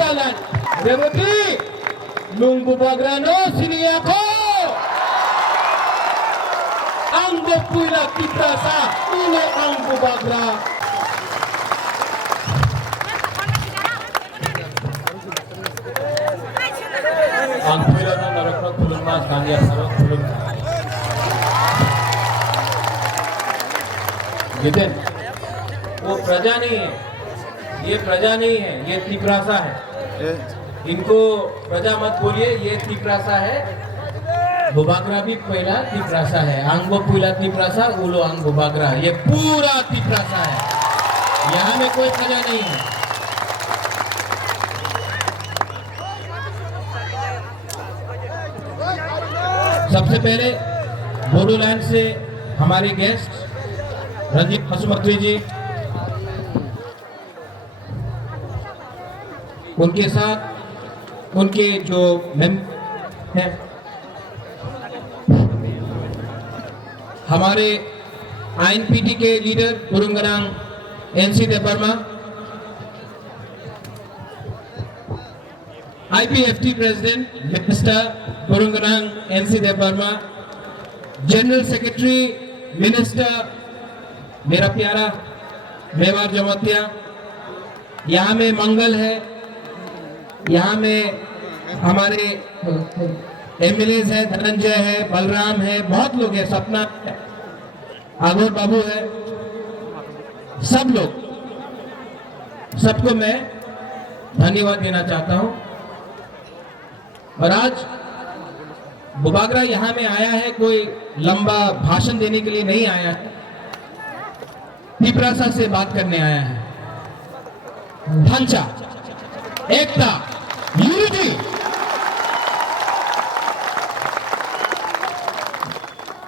Timralan. Rebeti, Lunggu Bagrano sini ako. Ang Bopuila Tiprasa, ulo ang Bubagra. Ang Puila na narakot tulong mas kanya sarap tulong. Nitin वो प्रजा नहीं है, ये प्रजा नहीं है, ये तिप्रासा है। इनको प्रजा मत बोलिए, ये तिप्रासा है। बुबागरा भी पहला तिप्रासा है। आंगो पुला तिप्रासा, उलो आंग बुबागरा, ये पूरा तिप्रासा है। यहाँ में कोई प्रजा नहीं है। सबसे पहले बोडोलैंड से हमारे गेस्ट रंजीत पशुपति जी, उनके साथ उनके जो मेंबर हैं, हमारे आईएनपीटी के leader Purungnang NC Debbarma, IPFT president minister Purungnang NC Debbarma, general secretary minister मेरा प्यारा मेवार जमोतिया, यहाँ में मंगल है, यहाँ में हमारे एमएलए है, धनंजय है, बलराम है, बहुत लोग हैं, सपना है, आगोर बाबू है, सब लोग, सबको मैं धन्यवाद देना चाहता हूँ। और आज बुबागरा यहाँ में आया है, कोई लंबा भाषण देने के लिए नहीं आया है, तिप्रासा से बात करने आया है। ढांचा, एकता, यूनिटी।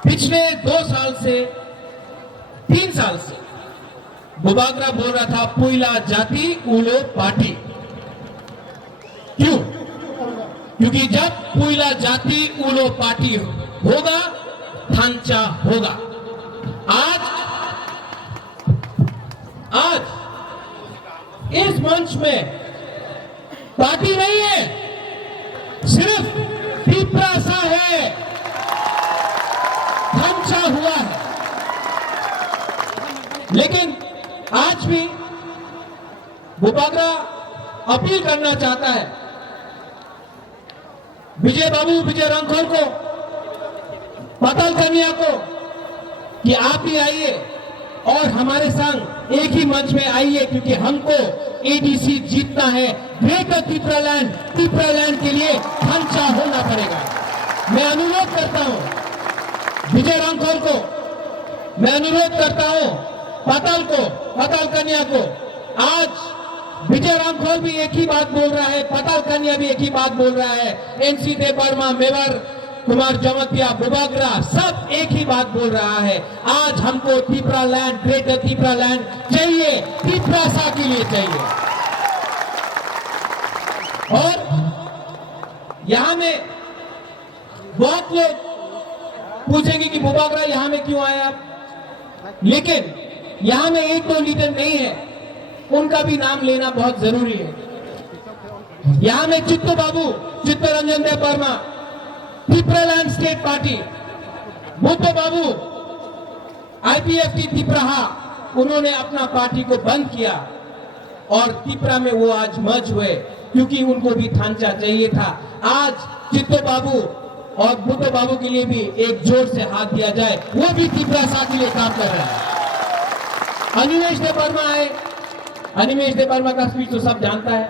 पिछले 2 साल से 3 साल से बुबागरा बोल रहा था पुइला जाति उलो पार्टी। क्यों? क्योंकि जब पुइला जाति उलो पार्टी होगा, ढांचा होगा। आज इस मंच में पार्टी नहीं है, सिर्फ तिप्रासा है, ढांचा हुआ है। लेकिन आज भी बुबागरा अपील करना चाहता है विजय बाबू, विजय रंखोर को, पाताल कन्या को कि आप ही आइए और हमारे संग एक ही मंच में आइए, क्योंकि हमको एडीसी जीतना है। ग्रेटर तिप्रालैंड के लिए ढांचा होना पड़ेगा। मैं अनुरोध करता हूं विजय रंखोर को, मैं अनुरोध करता हूं पाताल कन्या को। आज विजय रंखोर भी एक ही बात बोल रहा है, पाताल कन्या भी एक ही बात बोल रहा है, एनसी देवर्मा, मेवार कुमार जमतिया, बुबागरा, सब एक ही बात बोल रहा है। आज हमको तिप्रालैंड, ग्रेटर तिप्रालैंड चाहिए, तिप्रासा के लिए चाहिए। और यहां में बहुत लोग पूछेंगे कि बुबागरा यहां में क्यों आया आप, लेकिन यहां में 1-2 लीडर नहीं है, उनका भी नाम लेना बहुत जरूरी है। यहां में चित्तरंजन देवर्मा, तिप्रालैंड स्टेट पार्टी, बुद्धो बाबू, आईपीएफटी तिप्राहा, उन्होंने अपना पार्टी को बंद किया और तिप्रा में वो आज मर्ज हुए, क्योंकि उनको भी ढांचा चाहिए था। आज चित्तो बाबू और बुद्धो बाबू के लिए भी एक जोर से हाथ दिया जाए, वो भी तिप्रासा के लिए काम कर रहे हैं। अनिमेष देवर्मा आए, अनिमेष देवर्मा का स्पीच तो सब जानता है,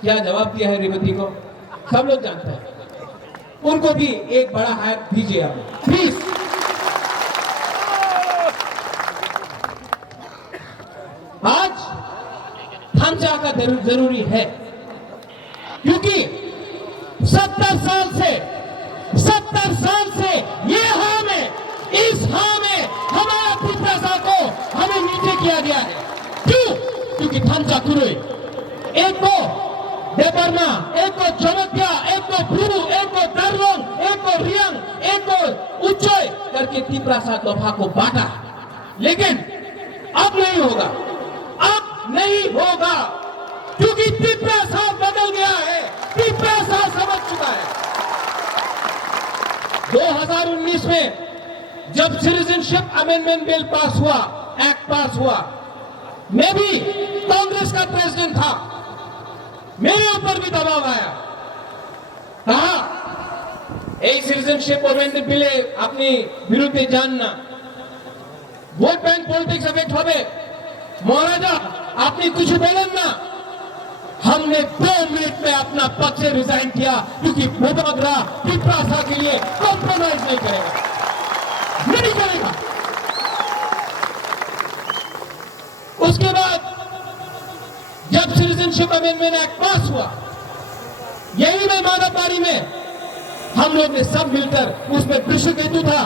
क्या जवाब दिया है रेवती को, सब लोग जानते हैं। उनको भी एक बड़ा हाथ दीजिए आप प्लीज। आज ढांचा का जरूरी है, क्योंकि 70 साल से ये हां में, इस हां में हमारा तिप्रासा को हमें नीचे किया गया है। क्यों? क्योंकि ढांचा कुरुई, एक को देवर्मा, एक को जमतिया, एक को पुरु, एक को दरलोंग, एक को रियंग, एक को उच्चोय करके तिप्रासा दफा को बांटा। लेकिन अब नहीं होगा, क्योंकि तिप्रासा बदल गया 2019 में जब सिटीजनशिप अमेंडमेंट बिल पास हुआ, एक्ट पास हुआ, मैं भी कांग्रेस का प्रेसिडेंट था, मेरे ऊपर भी दबाव आया, कहा এই সিটিজেনশিপ অ্যামেন্ডমেন্ট বিলে আপনি বিরুদ্ধে যান না, ভোট ব্যাংক পলিটিক্স এফেক্ট হবে, মহারাজা আপনি কিছু বলেন না। हमने 2 मिनट में अपना पद से रिजाइन किया, क्योंकि भूपाग्रा पिपरासा के लिए कॉम्प्रोमाइज नहीं करेगा, नहीं करेगा। उसके बाद जब सिटीजनशिप अमेंडमेंट एक्ट पास हुआ, यही में माधवबाड़ी में हम लोग ने सब मिलकर, उसमें विश्वकेतु था,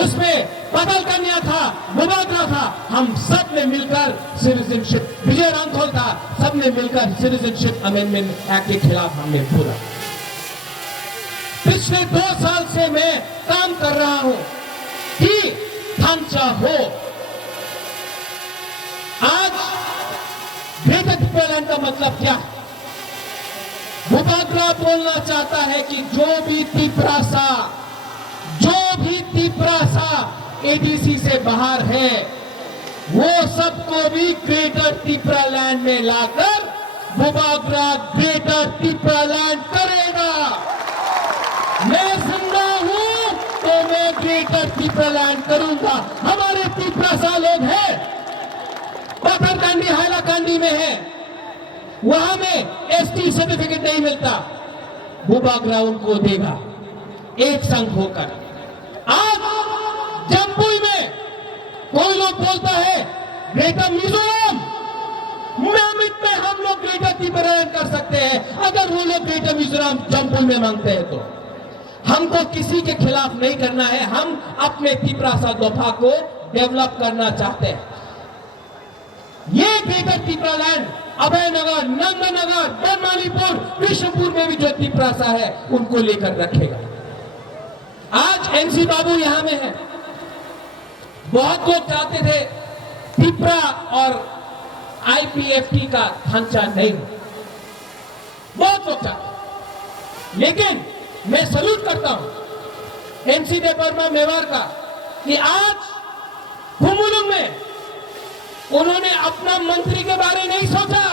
उसमें पदल कन्या था, मुबागरा था, हम सब ने मिलकर सिटीजनशिप, विजय रांधौर था, सब ने मिलकर सिटीजनशिप अमेंडमेंट एक्ट के खिलाफ हमने बोला। पिछले 2 साल से मैं काम कर रहा हूं कि ढांचा हो। आज ग्रेटर त्रिपुरालैंड का मतलब क्या है? भूपाग्रा बोलना चाहता है कि जो भी तिपरासा एडीसी से बाहर है, वो सबको भी ग्रेटर त्रिपुरालैंड में लाकर भूपाग्रा ग्रेटर त्रिपुरालैंड करेगा। मैं जिंदा हूं तो मैं ग्रेटर त्रिपुरालैंड करूंगा। हमारे त्रिपुरासा लोग हैं, पाथरकांडी हाइलाकांडी में है, वहां में एसटी सर्टिफिकेट नहीं मिलता, भूपाग्रा उनको देगा, एक संघ होकर। आज जम्पुई में कोई लोग बोलता है ग्रेटर मिजोरम, म्यामित में हम लोग ग्रेटर त्रिपुरालैंड कर सकते हैं, अगर वो लोग ग्रेटर मिजोरम जम्पुई में मांगते हैं तो। हमको किसी के खिलाफ नहीं करना है, हम अपने त्रिपुरासा दफा को डेवलप करना चाहते हैं। ये ग्रेटर त्रिपुरालैंड अभयनगर, नंदनगर, बनमालीपुर, विष्णुपुर में भी जो त्रिपुरासा है उनको लेकर रखेगा। आज एनसी बाबू यहां में है, बहुत लोग चाहते थे त्रिपुरा और आईपीएफटी का ढांचा नहीं हो, बहुत लोग चाहते, लेकिन मैं सल्यूट करता हूं एनसी देव वर्मा मेवाड़ का कि आज खुमुलुंग में उन्होंने अपना मंत्री के बारे नहीं सोचा,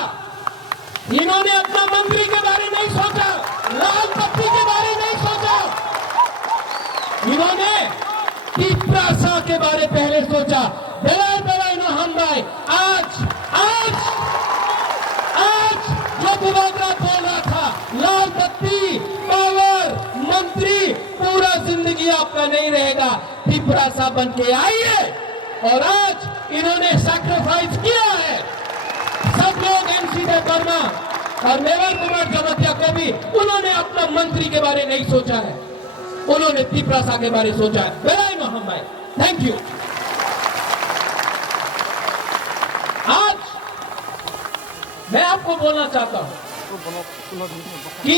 इन्होंने अपना मंत्री के बारे नहीं सोचा, लाल पट्टी के बारे नहीं सोचा, इन्होंने त्रिपुरासा के बारे पहले सोचा। बेलाय नो हम भाई, आज जो भूपाग्रा बोल रहा था लाल पट्टी, पावर, मंत्री, पूरा जिंदगी आपका नहीं रहेगा, त्रिपुरासा बन के आइए। और आज इन्होंने सैक्रिफाइस किया है, सब लोग एनसी देव वर्मा और मेवाड़ कुमार जमतिया को भी उन्होंने अपना मंत्री के बारे नहीं सोचा है, उन्होंने त्रिपुरासा के बारे सोचा है। बेलाय नो हम भाई, थैंक यू। आज मैं आपको बोलना चाहता हूं कि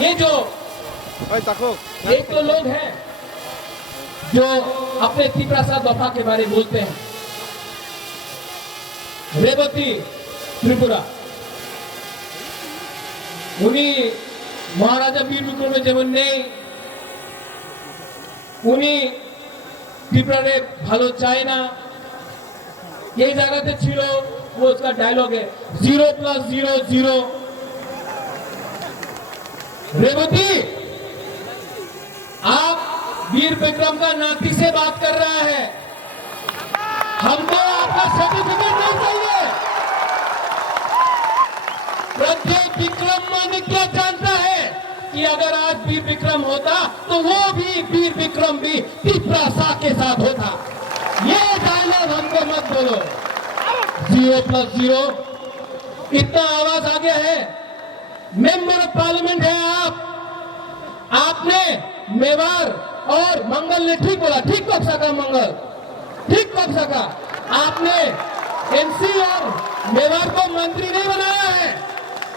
ये जो एक तो लोग हैं जो अपने त्रिपुरासा दफा के बारे बोलते हैं, रेवती त्रिपुरा, उन्हीं महाराजा वीर विक्रम जेमन नहीं, उन्हीं त्रिपुरा भालो चाय ना, यही जगह छिलो, वो उसका डायलॉग है 0+0=0। रेवती, आप वीर विक्रम का नाती से बात कर रहा है, हमको आपका सर्टिफिकेट नहीं चाहिए। प्रत्येक विक्रम मन क्या जानता है कि अगर आज वीर विक्रम होता तो वो भी वीर विक्रम भी त्रिपुरासा के साथ होता। ये डायलॉग हमको मत बोलो, 0+0, इतना आवाज आ गया है। मेंबर ऑफ पार्लियामेंट है आप, आपने मेवाड़ और मंगल ने ठीक बोला, ठीक कब सका मंगल, ठीक कब सका, आपने एनसी और मेवाड़ को मंत्री नहीं बनाया है,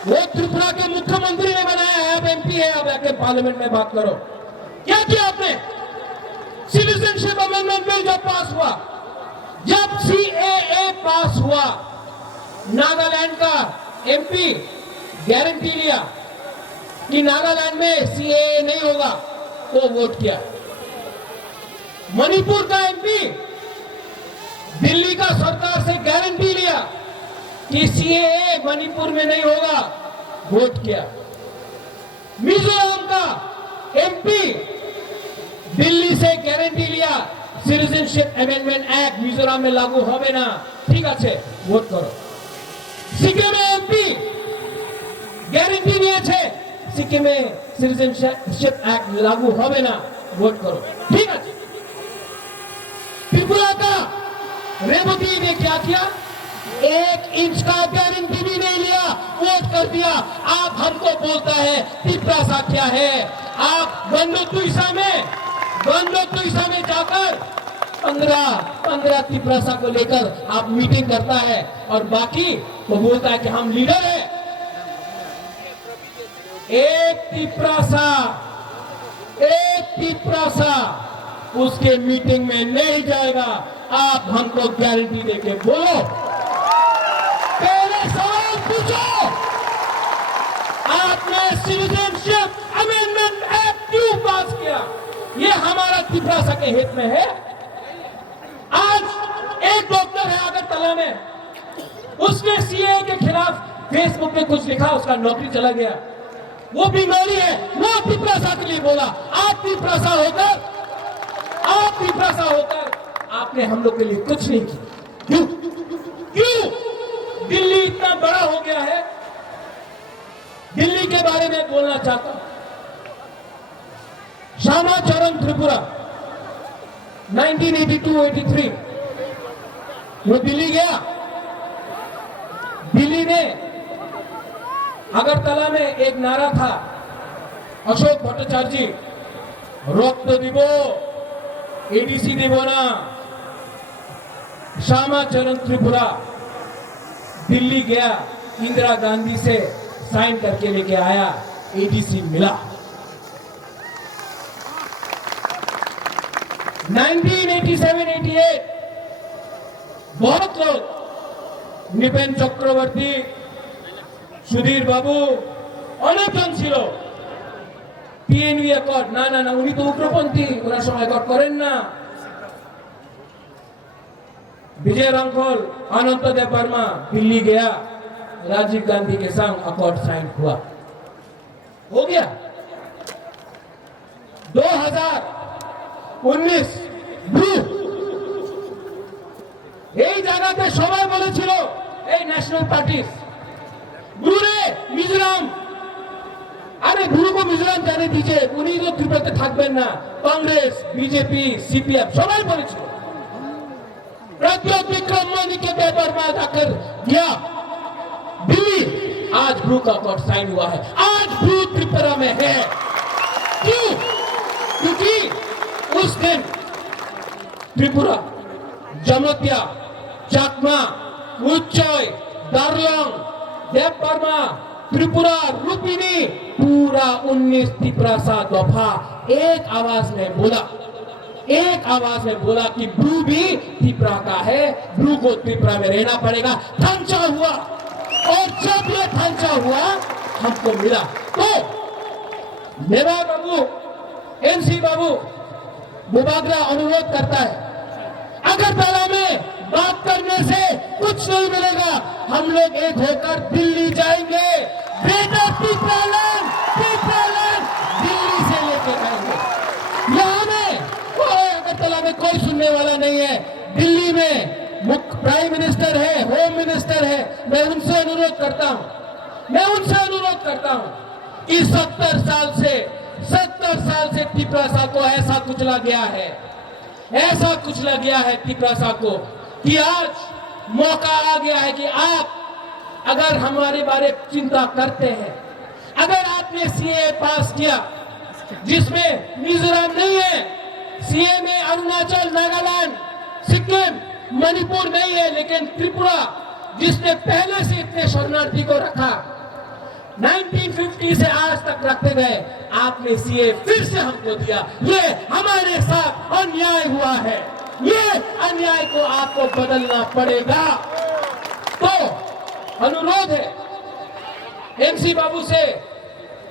वो त्रिपुरा के मुख्यमंत्री ने बनाया है, आप एमपी है, आप आके पार्लियामेंट में बात करो। क्या किया आपने? सिटीजनशिप अमेंडमेंट बिल जब पास हुआ, जब सीएए पास हुआ, नागालैंड का एमपी गारंटी लिया, कि नागालैंड में सीएए नहीं होगा, वो वोट किया। मणिपुर का एमपी दिल्ली का सरकार से गारंटी लिया कि सीएए मणिपुर में नहीं होगा, वोट किया। मिजोरम का एमपी दिल्ली से गारंटी लिया सिटीजनशिप अमेंडमेंट एक्ट मिजोरम में लागू होवे ना, ठीक है, वोट करो। सिक्किम में एमपी गारंटी दिए छे सिक्किम में सिटीजनशिप एक्ट लागू होवे ना, वोट करो, ठीक है। त्रिपुरा का रेवती ने क्या किया? 1 इंच का गारंटी भी नहीं लिया, वोट कर दिया। आप हमको बोलता है त्रिपुरा क्या है? आप बंदोतुईसा में जाकर 15 त्रिपुरा को लेकर आप मीटिंग करता है और बाकी वो बोलता है कि हम लीडर है। एक त्रिपुरा उसके मीटिंग में नहीं जाएगा। आप हमको गारंटी देके बोलो, पहले सवाल पूछो, आपने सिटीजनशिप अमेंडमेंट एक्ट क्यों पास किया? ये हमारा त्रिपुरा के हित में है। आज एक डॉक्टर है अगरतला में, उसने सीएए के खिलाफ फेसबुक पे कुछ लिखा, उसका नौकरी चला गया। वो बीमारी है, वो त्रिपुरा के लिए बोला। आप त्रिपुरा होकर आपने हम लोग के लिए कुछ नहीं किया। क्यों? दिल्ली इतना बड़ा हो गया है। दिल्ली के बारे में बोलना चाहता हूं। श्यामा चरण त्रिपुरा 1982-83 वो दिल्ली गया। दिल्ली में अगरतला में एक नारा था, अशोक भट्टाचार्य जी, रक्त दिबो एडीसी दिबो ना। श्यामा चरण त्रिपुरा दिल्ली गया, इंदिरा गांधी से साइन करके लेके आया, एडीसी मिला। 1987-88 बहुत लोग, निपेन चक्रवर्ती, सुधीर बाबू, অনেকজন ছিল টিএনভি অ্যাকর্ড, না উনি তো উগ্রপন্থী, ওনার সময় অ্যাকর্ড করেন না। विजय रामफल, अनंत देव वर्मा दिल्ली गया, राजीव गांधी के संग अकॉर्ड साइन हुआ, हो गया। 2019 এই জায়গাতে সবাই বলেছিল এই ন্যাশনাল পার্টি ব্রুরে মিজোরাম, আরে ব্রু को মিজোরাম জানে दीजिए, উনি তো ত্রিপুরাতে থাকবেন না। कांग्रेस, बीजेपी, सीपीएम সবাই বলেছিল। प्रज्ञोत विक्रम मोदी के पेपर में जाकर गया दिल्ली, आज ब्रू का अकॉर्ड साइन हुआ है। आज ब्रू त्रिपुरा में है। क्यों? क्योंकि उस दिन त्रिपुरा, जमोतिया, चाकमा, उच्चय, दार्लोंग, देवबर्मा, त्रिपुरा, रूपिनी, पूरा 19 त्रिपुरा सा दफा एक आवाज में बोला कि ब्रू भी त्रिपुरा का है, ब्रू को त्रिपुरा में रहना पड़ेगा। थांचा हुआ, और जब ये थांचा हुआ हमको मिला, तो मेरा बाबू एनसी बाबू मुबागरा अनुरोध करता है, अगरतला में बात करने से कुछ नहीं मिलेगा। हम लोग एक होकर दिल्ली जाएंगे, ग्रेटर त्रिपुरालैंड दिल्ली से लेके आएंगे। यहाँ में अगरतला में कोई सुनने वाला नहीं है। दिल्ली में मुख्य प्राइम मिनिस्टर है, होम मिनिस्टर है। मैं उनसे अनुरोध करता हूं कि 70 साल से त्रिपुरा को ऐसा कुचला गया है त्रिपुरा को, कि आज मौका आ गया है कि आप अगर हमारे बारे चिंता करते हैं, अगर आपने सीए पास किया जिसमें मिजोरम नहीं है, सीए में अरुणाचल, नागालैंड, सिक्किम, मणिपुर नहीं है, लेकिन त्रिपुरा जिसने पहले से इतने शरणार्थी को रखा, 1950 से आज तक रखते गए, आपने सीए फिर से हमको दिया। ये हमारे साथ अन्याय हुआ है, ये अन्याय को आपको बदलना पड़ेगा। तो अनुरोध है एमसी बाबू से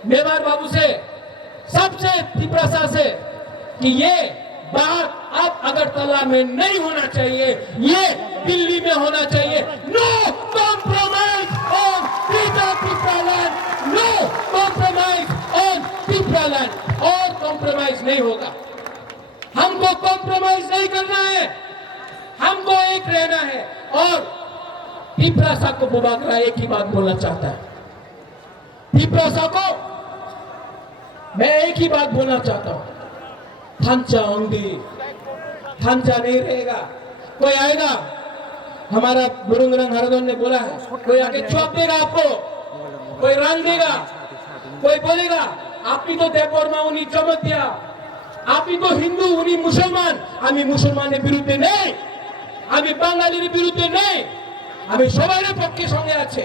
मेवार बाबू से, सबसे तिपरासा से कि ये बात अब अगरतला में नहीं होना चाहिए, ये दिल्ली में होना चाहिए। No compromise on Tipraland, no compromise on Tipraland. और कॉम्प्रोमाइज नहीं होगा, हमको कॉम्प्रोमाइज नहीं करना है, हमको एक रहना है। और टिपरासा को बुबागरा एक ही बात बोलना चाहता है, टिपरासा को मैं एक ही बात बोलना चाहता हूं, थांचा होंगी, थांचा नहीं रहेगा। कोई आएगा, हमारा बुरुंगरंग हरदोन ने बोला है, कोई आके चौक देगा आपको, कोई रंग देगा, कोई बोलेगा आपनी तो देवबर्मा उन्हीं चमक दिया, आपनी तो हिंदू उन्हीं मुसलमान। हमें मुसलमाনের বিরুদ্ধে নেই, আমি বাঙালির বিরুদ্ধে নেই, আমি সবার পক্ষে সঙ্গে আছে।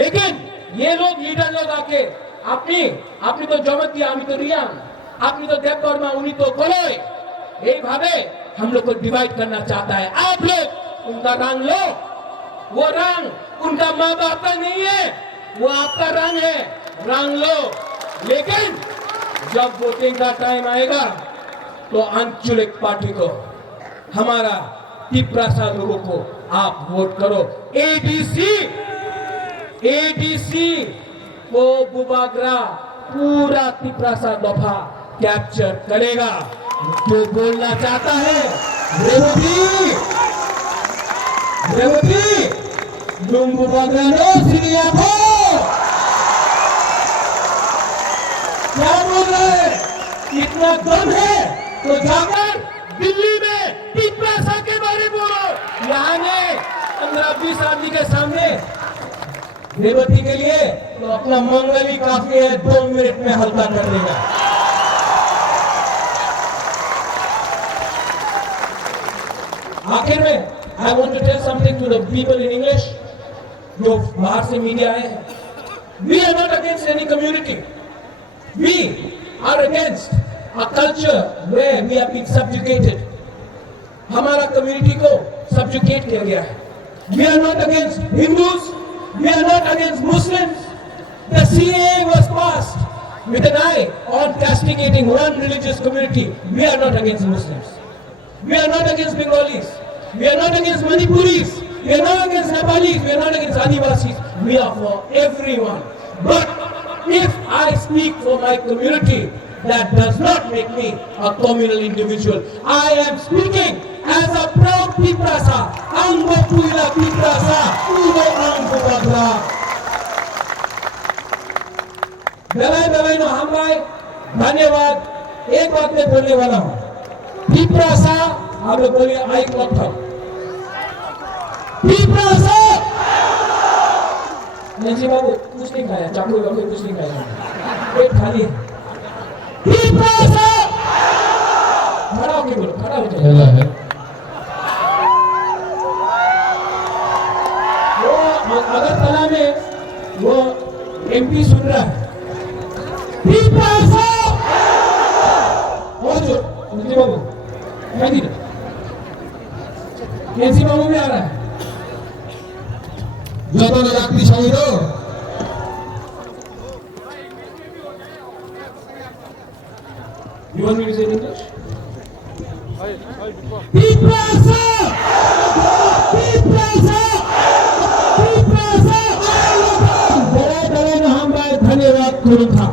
लेकिन ये लोग लीडर लोग आके আপনি তো জমক दिया, আমি তো रियान, आपने तो देवबर्मा उन्हीं तो कोलोई, यही भावे हम लोग को डिवाइड करना चाहता है। आप लोग उनका रंग लो, वो रंग उनका माँ बाप का नहीं है, वो आपका रंग है, रंग लो। लेकिन जब वोटिंग का टाइम आएगा तो आंचलिक पार्टी को, हमारा टिपरासा लोगों को आप वोट करो। एडीसी को बुबागरा पूरा टिपरासा दफा कैप्चर करेगा। जो बोलना चाहता है रेवती लुंबू बगरानो सिरिया को क्या बोल रहे हैं? इतना दम है तो जाकर दिल्ली में टिपरासा के बारे में बोलो। यहाँ ने 15-20 आदमी के सामने रेवती के लिए तो अपना मंगल ही काफी है, 2 मिनट में हल्का कर देगा। आखिर में I want to tell something to the people in English जो बाहर से मीडिया आए हैं। We are not against any community. We are against a culture where we have been subjugated. हमारा कम्युनिटी को subjugate किया गया है। We are not against Hindus. We are not against Muslims. The CAA was passed with an eye on castigating one religious community. We are not against Muslims. We are not against Bengalis. We are not against Manipuris. We are not against Nepalis. We are not against Adivasis. We are for everyone. But if I speak for my community, that does not make me a communal individual. I am speaking as a proud Tiprasa. Angbo Puila Tiprasa. Udo Angbo Bagla. बेलाय no हम भाई धन्यवाद। एक बात मैं बोलने वाला हूँ, टिपरासा आप लोग बोलिए आई क्लॉक था, टिपरासा नजी बाबू कुछ नहीं खाया, चाकू बाबू कुछ नहीं खाया, पेट खाली है। टिपरासा खड़ा होके बोलो, खड़ा हो जाए। वो अगरतला में वो एमपी सुन रहा है, टिपरासा और जो नजी बाबू नहीं, केसी बाबू भी आ रहा है। যত যাত্রী সহিত You want me to say in English? টিপরাসা টিপরাসা টিপরাসা बड़ा हम भाई धन्यवाद करूँ था।